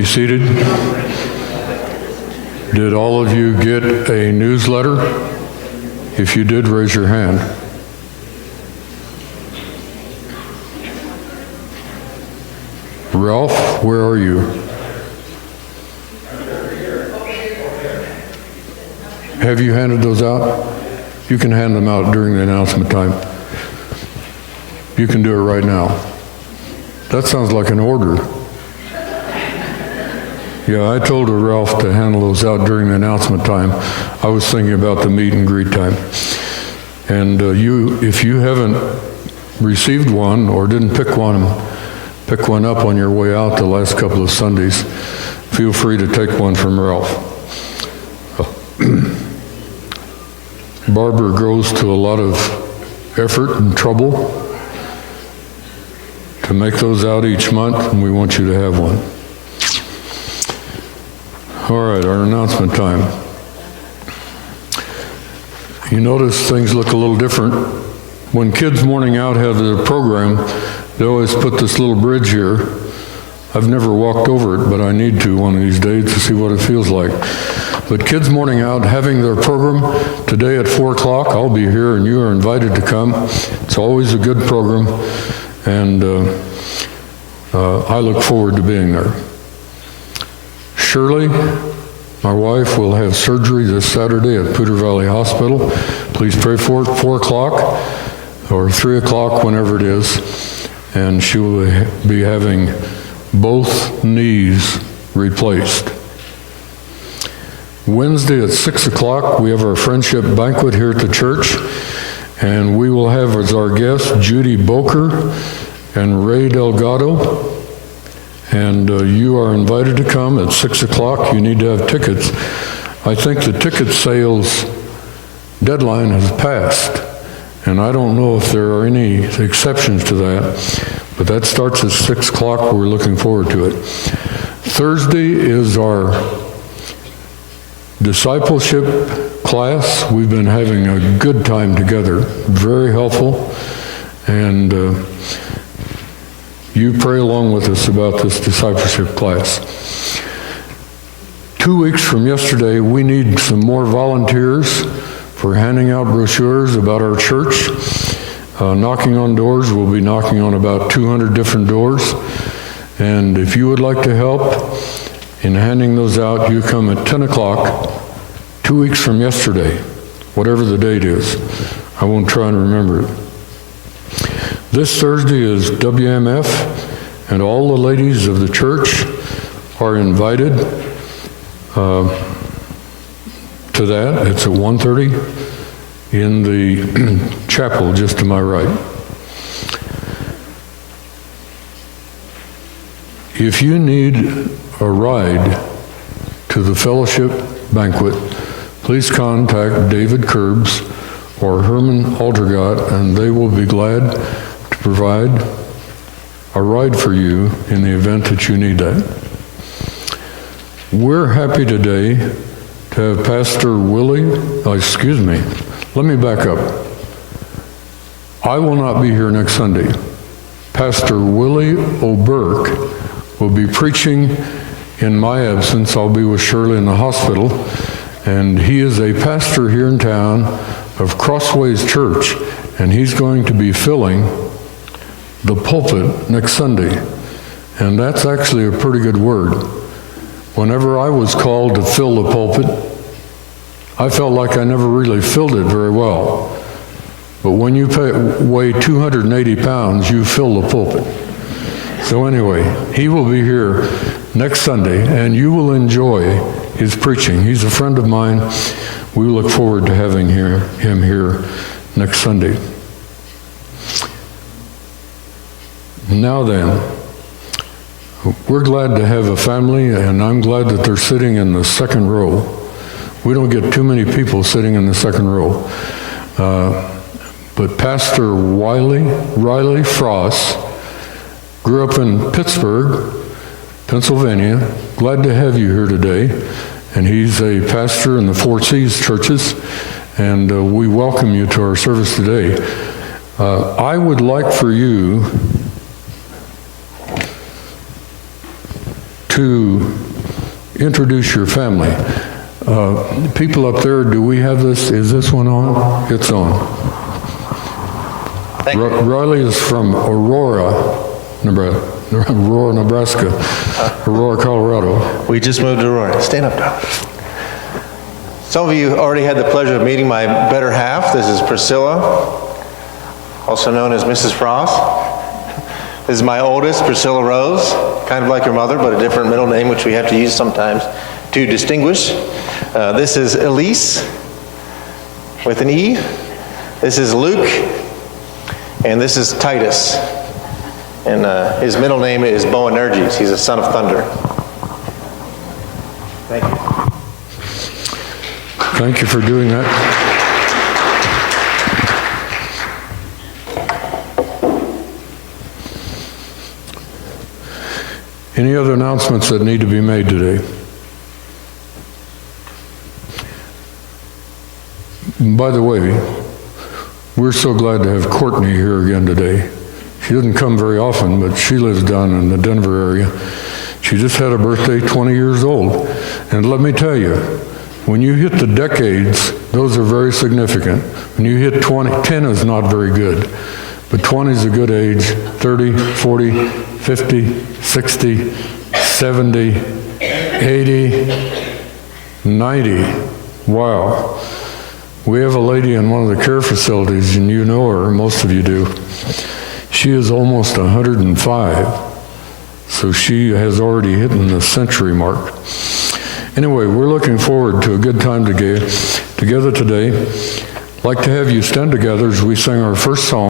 be seated. Did all of you get a newsletter? If you did, raise your hand. Ralph, where are you? Have you handed those out? You can hand them out during the announcement time. You can do it right now. That sounds like an order. Yeah, I told Ralph to handle those out during the announcement time. I was thinking about the meet and greet time. And if you haven't received one or didn't pick one up on your way out the last couple of Sundays, feel free to take one from Ralph. Barbara goes to a lot of effort and trouble to make those out each month, and we want you to have one. All right, our announcement time. You notice things look a little different. When Kids Morning Out have their program, they always put this little bridge here. I've never walked over it, but I need to one of these days to see what it feels like. But Kids Morning Out having their program today at 4 o'clock. I'll be here and you are invited to come. It's always a good program, and I look forward to being there. Shirley, my wife, will have surgery this Saturday at Poudre Valley Hospital. Please pray for it, 4 o'clock or 3 o'clock, whenever it is. And she will be having both knees replaced. Wednesday at 6 o'clock, we have our friendship banquet here at the church, and we will have as our guests Judy Boker and Ray Delgado. And you are invited to come at 6 o'clock. You need to have tickets. I think the ticket sales deadline has passed, and I don't know if there are any exceptions to that, but that starts at 6 o'clock. We're looking forward to it. Thursday is our discipleship class. We've been having a good time together, very helpful, and you pray along with us about this discipleship class. 2 weeks from yesterday, we need some more volunteers for handing out brochures about our church. Knocking on doors, we'll be knocking on about 200 different doors. And if you would like to help in handing those out, you come at 10 o'clock, 2 weeks from yesterday, whatever the date is. I won't try and remember it. This Thursday is WMF, and all the ladies of the church are invited to that. It's at 1:30 in the chapel just to my right. If you need a ride to the fellowship banquet, please contact David Curbs or Herman Aldergott, and they will be glad to provide a ride for you in the event that you need that. We're happy today to have Pastor Willie, let me back up. I will not be here next Sunday. Pastor Willie O'Burke will be preaching in my absence. I'll be with Shirley in the hospital, and he is a pastor here in town of Crossways Church, and he's going to be filling the pulpit next Sunday. And that's actually a pretty good word. Whenever I was called to fill the pulpit, I felt like I never really filled it very well. But when you weigh 280 pounds, you fill the pulpit. So anyway, he will be here next Sunday, and you will enjoy his preaching. He's a friend of mine. We look forward to having him here next Sunday. Now then, we're glad to have a family, and I'm glad that they're sitting in the second row. We don't get too many people sitting in the second row. But Pastor Riley Frost grew up in Pittsburgh, Pennsylvania. Glad to have you here today. And he's a pastor in the Four Seas churches, and we welcome you to our service today. I would like for you to to introduce your family. People up there, do we have this? Is this one on? It's on. Thank you. Riley is from Aurora, Nebraska, Aurora, Colorado. We just moved to Aurora. Stand up, Doc. Some of you already had the pleasure of meeting my better half. This is Priscilla, also known as Mrs. Frost. This is my oldest, Priscilla Rose, kind of like her mother, but a different middle name, which we have to use sometimes to distinguish. This is Elise, with an E. This is Luke, and this is Titus. And his middle name is Boanerges. He's a son of thunder. Thank you. Thank you for doing that. Any other announcements that need to be made today? By the way, we're so glad to have Courtney here again today. She doesn't come very often, but she lives down in the Denver area. She just had a birthday, 20 years old. And let me tell you, when you hit the decades, those are very significant. When you hit 20, 10 is not very good, but 20 is a good age. 30, 40, 50, 60, 70, 80, 90. Wow. We have a lady in one of the care facilities, and you know her, most of you do. She is almost 105, so she has already hit the century mark. Anyway, we're looking forward to a good time together today. I'd like to have you stand together as we sing our first song.